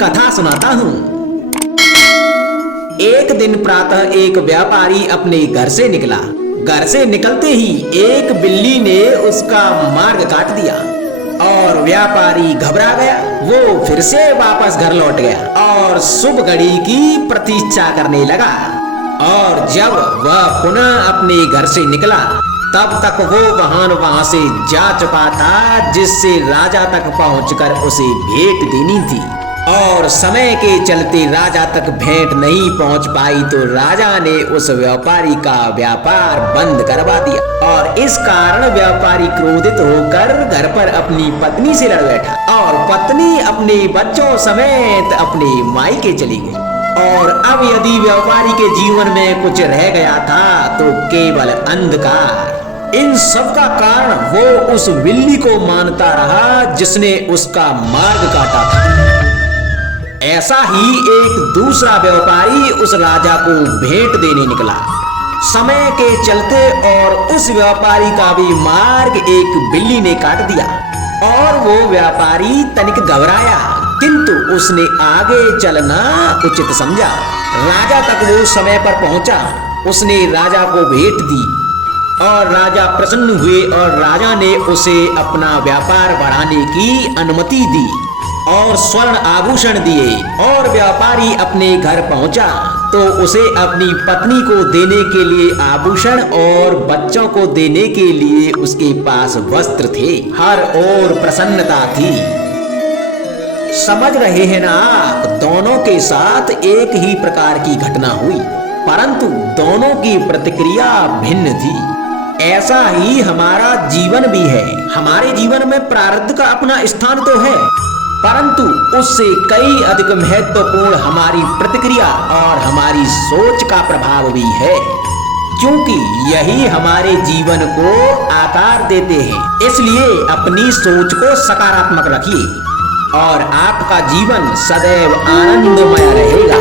कथा सुनाता हूँ। एक दिन प्रातः एक व्यापारी अपने घर से निकला। घर से निकलते ही एक बिल्ली ने उसका मार्ग काट दिया और व्यापारी घबरा गया। वो फिर से वापस घर लौट गया और शुभ घड़ी की प्रतीक्षा करने लगा। और जब वह पुनः अपने घर से निकला तब तक वो वहां से जा चुका था, जिससे राजा तक पहुंचकर उसे भेंट देनी थी। और समय के चलते राजा तक भेंट नहीं पहुंच पाई तो राजा ने उस व्यापारी का व्यापार बंद करवा दिया। और इस कारण व्यापारी क्रोधित होकर घर पर अपनी पत्नी से लड़ बैठा और पत्नी अपने बच्चों समेत अपने मायके चली गई। और अब यदि व्यापारी के जीवन में कुछ रह गया था तो केवल अंधकार। इन सब का कारण वो उस बिल्ली को मानता रहा जिसने उसका मार्ग काटा था। ऐसा ही एक दूसरा व्यापारी उस राजा को भेंट देने निकला। समय के चलते और उस व्यापारी का भी मार्ग एक बिल्ली ने काट दिया और वो व्यापारी तनिक घबराया, किंतु उसने आगे चलना उचित समझा। राजा तक वो समय पर पहुंचा। उसने राजा को भेंट दी और राजा प्रसन्न हुए और राजा ने उसे अपना व्यापार बढ़ाने की अनुमति दी और स्वर्ण आभूषण दिए। और व्यापारी अपने घर पहुंचा तो उसे अपनी पत्नी को देने के लिए आभूषण और बच्चों को देने के लिए उसके पास वस्त्र थे। हर ओर प्रसन्नता थी। समझ रहे हैं ना आप, दोनों के साथ एक ही प्रकार की घटना हुई, परंतु दोनों की प्रतिक्रिया भिन्न थी। ऐसा ही हमारा जीवन भी है। हमारे जीवन में प्रारब्ध का अपना स्थान तो है, परंतु उससे कई अधिक महत्वपूर्ण हमारी प्रतिक्रिया और हमारी सोच का प्रभाव भी है, क्योंकि यही हमारे जीवन को आकार देते हैं। इसलिए अपनी सोच को सकारात्मक रखिए और आपका जीवन सदैव आनंदमय रहेगा।